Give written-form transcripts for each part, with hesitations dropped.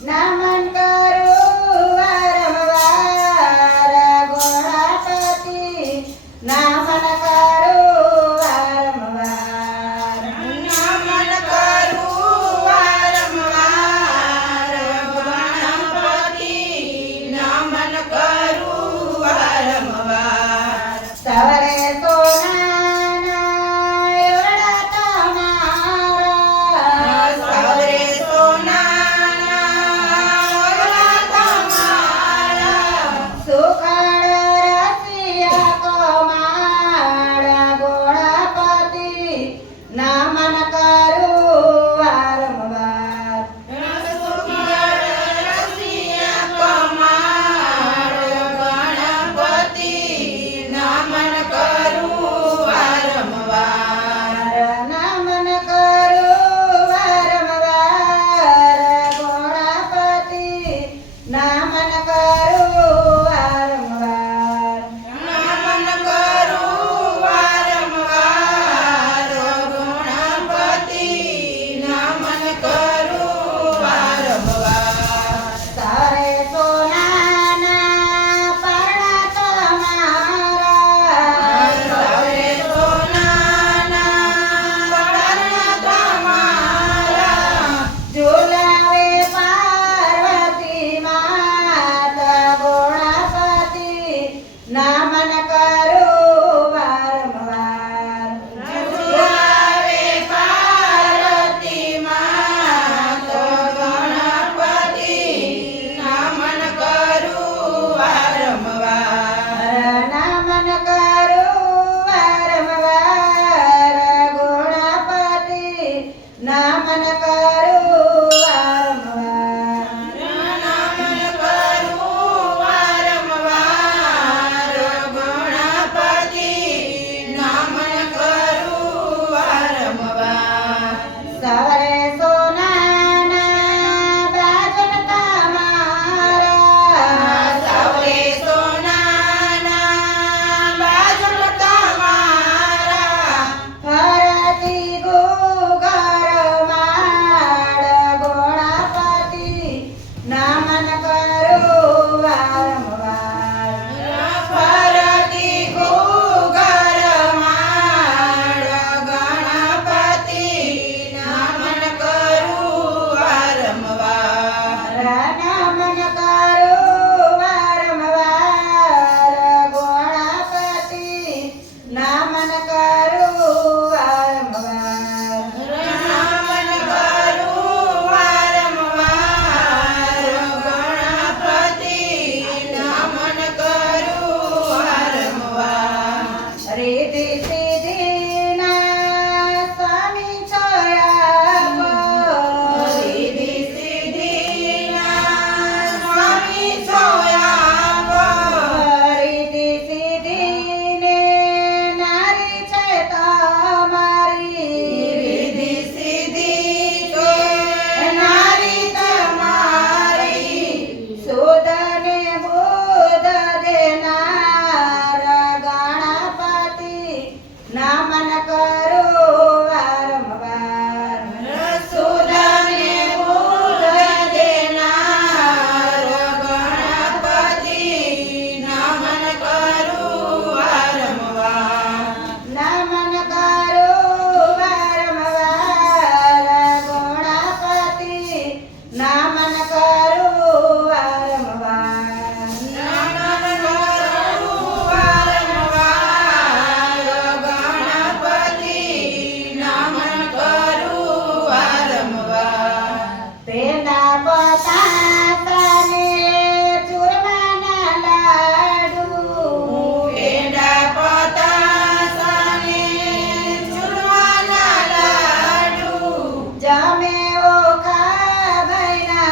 નમન કરું વારંવાર ગણપતિ નમન કરું વારંવાર નમન કરું વારંવાર ગણપતિ નમન કરું વારંવાર સવારે સોનાના એવડા તમારા સવારે સોનાના તમારા સુખડ રસિયા કમાડ ગણપતિ નમન કરું વારંવાર રસિયા કમાડ ગણપતિ નમન કરું વારંવાર નમન કરું વારંવાર ગણપતિ નમન કરું વારંવાર નમન કરું વારંવાર ગણપતિ નમન કરું વારંવાર તારે સોનાના પરણા તમારા સવારે સોનાના પરણા તમારા ઝુલાવે પાર્વતી માતા ગણપતિ નમન કરું વારંવાર ઝુલાવે પાર્વતી માત ગણપતિ નમન કરું વારંવાર નમન કરું વારંવાર ગણપતિ નમન કરું વારંવાર નમન કરું વારંવાર ગણપતિ નમન કરું વારંવાર સવારે સોનાના બાજન તમારા સવારે સોનાના બાજન તમારા ફરતી ગુગર માડ ગણપતિ નમન કરું વારંવાર ફરતી ઘૂઘર માળ ગણપતિ નમન કરું વારંવાર નમન કરું વારંવાર ગણપતિ નમન કરું વારંવાર નમન કરું વારંવાર ગણપતિ નમન કરું વારંવાર રીતિ સિદ્ધિના સ્વામી છોયા રીધિ સિદ્ધિના સ્વામી છોયા રીતિ સિદ્ધિને નારી છે તમારી રીધિ સિદ્ધિ કે નારી તમારી સુદને બુદ્ધ દેનાર ગણપતિ નમન કરું વારંવાર સુદાને બુદ્ધ દેનાર ગણપતિ નમન કરું વારંવાર નમન કરું વારંવાર ગણપતિ નમન કરું વારંવાર નમન કરું વારંવાર ગણપતિ નમન કરું વારંવાર પેંડા પતાસને ચૂરમાના લાડુ પેંડા પતાસાને ચૂરમાના લાડુ જમે ઓખા ભૈના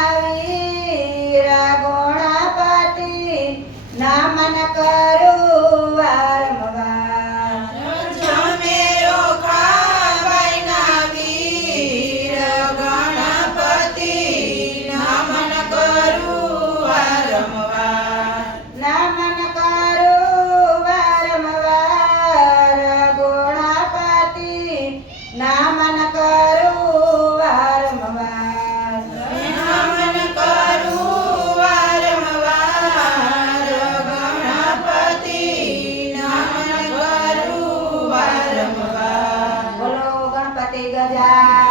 રે ગજા